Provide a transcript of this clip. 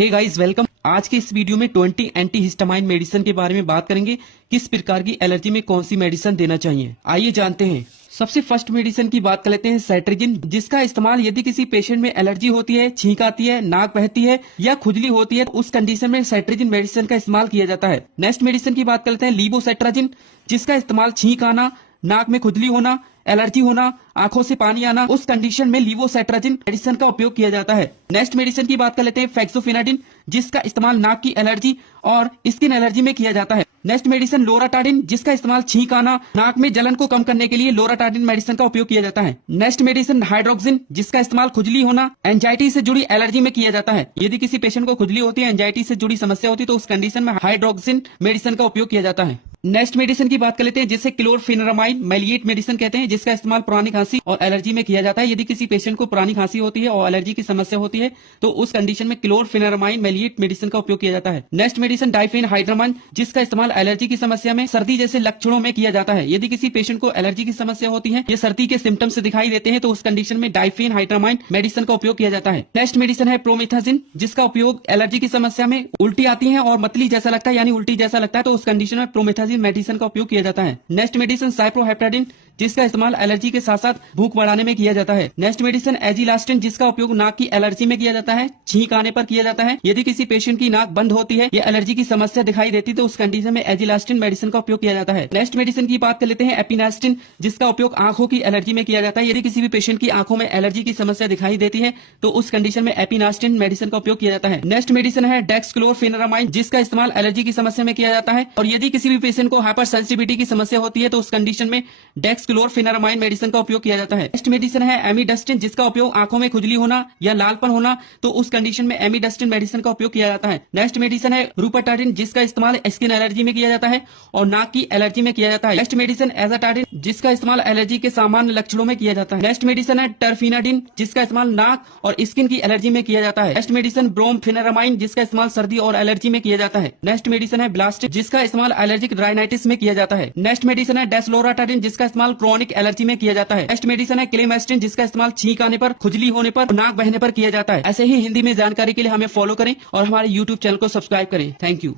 Hey guys welcome. आज के इस वीडियो में 20 एंटीहिस्टामाइन मेडिसिन के बारे में बात करेंगे। किस प्रकार की एलर्जी में कौन सी मेडिसिन देना चाहिए, आइए जानते हैं। सबसे फर्स्ट मेडिसिन की बात कर लेते हैं सेट्रिजिन, जिसका इस्तेमाल यदि किसी पेशेंट में एलर्जी होती है, छींक आती है, नाक बहती है या खुजली होती है तो उस कंडीशन में सेट्रिजिन मेडिसिन का इस्तेमाल किया जाता है। नेक्स्ट मेडिसिन की बात कर लेते हैं लीवोसेट्राजिन, जिसका इस्तेमाल छींक आना, नाक में खुजली होना, एलर्जी होना, आंखों से पानी आना, उस कंडीशन में लीवोसेट्राजिन मेडिसिन का उपयोग किया जाता है। नेक्स्ट मेडिसिन की बात कर लेते हैं फेक्सोफेनाडिन, जिसका इस्तेमाल नाक की एलर्जी और स्किन एलर्जी में किया जाता है। नेक्स्ट मेडिसिन लोराटाडिन, जिसका इस्तेमाल छींक आना, नाक में जलन को कम करने के लिए लोराटाडिन मेडिसिन का उपयोग किया जाता है। नेक्स्ट मेडिसिन हाइड्रोक्सिन, जिसका इस्तेमाल खुजली होना, एंजाइटी से जुड़ी एलर्जी में किया जाता है। यदि किसी पेशेंट को खुजली होती है, एंजाइटी से जुड़ी समस्या होती है तो उस कंडीशन में हाइड्रोक्सिन मेडिसिन का उपयोग किया जाता है। नेक्स्ट मेडिसिन की बात कर लेते हैं जिसे क्लोरफेनेरामाइन मैलिएट मेडिसिन कहते हैं, जिसका इस्तेमाल पुरानी खांसी और एलर्जी में किया जाता है। यदि किसी पेशेंट को पुरानी खांसी होती है और एलर्जी की समस्या होती है तो उस कंडीशन में क्लोरफेनेरामाइन मैलिएट मेडिसिन का उपयोग किया जाता है। नेक्स्ट मेडिसिन डाइफेनहाइड्रामाइन, जिसका इस्तेमाल एलर्जी की समस्या में सर्दी जैसे लक्षणों में किया जाता है। यदि किसी पेशेंट को एलर्जी की समस्या होती है, ये सर्दी के सिम्टम्स दिखाई देते हैं तो उस कंडीशन में डाइफेनहाइड्रामाइन मेडिसिन का उपयोग किया जाता है। नेक्स्ट मेडिसिन है प्रोमेथाजिन, जिसका उपयोग एलर्जी की समस्या में उल्टी आती है और मतली जैसा लगता है यानी उल्टी जैसा लगता है तो उस कंडीशन में प्रोमेथाजिन मेडिसिन का उपयोग किया जाता है। नेक्स्ट मेडिसिन साइप्रोहेप्टाडिन, जिसका इस्तेमाल एलर्जी के साथ साथ भूख बढ़ाने में किया जाता है। नेक्स्ट मेडिसिन एजिलास्टिन, जिसका उपयोग नाक की एलर्जी में किया जाता है, छींक आने पर किया जाता है। यदि किसी पेशेंट की नाक बंद होती है या एलर्जी की समस्या दिखाई देती है तो उस कंडीशन में एजिलास्टिन मेडिसिन का उपयोग किया जाता है। नेक्स्ट मेडिसिन की बात कर लेते हैं एपिनेस्टिन, जिसका उपयोग आंखों की एलर्जी में किया जाता है। यदि किसी भी पेशेंट की आंखों में एलर्जी की समस्या दिखाई देती है तो उस कंडीशन में एपिनेस्टिन मेडिसिन का उपयोग किया जाता है। नेक्स्ट मेडिसिन है डेक्सक्लोरफेनेरामाइन, जिसका इस्तेमाल एलर्जी की समस्या में किया जाता है और यदि किसी भी पेशेंट को हाइपर सेंसिटिविटी की समस्या होती है तो उस कंडीशन में डेक्सक्लोरफेनेरामाइन मेडिसिन का उपयोग किया जाता है। नेक्स्ट मेडिसिन है एमिडास्टिन, जिसका उपयोग आंखों में खुजली होना या लालपन होना तो उस कंडीशन में एमिडास्टिन मेडिसिन का उपयोग किया जाता है। नेक्स्ट मेडिसिन है रूपेटाडिन, जिसका इस्तेमाल स्किन एलर्जी में किया जाता है और नाक की एलर्जी में किया जाता है। नेक्स्ट मेडिसिन एजाटाडिन, जिसका इस्तेमाल एलर्जी के सामान्य लक्षणों में किया जाता है। नेक्स्ट मेडिसिन है टर्फिनाडिन, जिसका इस्तेमाल नाक और स्किन की एलर्जी में किया जाता है। नेक्स्ट मेडिसिन ब्रोमफेनेरामाइन, जिसका इस्तेमाल सर्दी और एलर्जी में किया जाता है। नेक्स्ट मेडिसिन है ब्लास्टिन, जिसका इस्तेमाल एलर्जिक राइनाइटिस में किया जाता है। नेक्स्ट मेडिसिन है डेसलोराटाडिन, जिसका इस्तेमाल क्रोनिक एलर्जी में किया जाता है। नेक्स्ट मेडिसिन है क्लेमेस्टिन, जिसका इस्तेमाल छींक आने पर, खुजली होने पर, नाक बहने पर किया जाता है। ऐसे ही हिंदी में जानकारी के लिए हमें फॉलो करें और हमारे YouTube चैनल को सब्सक्राइब करें। Thank you.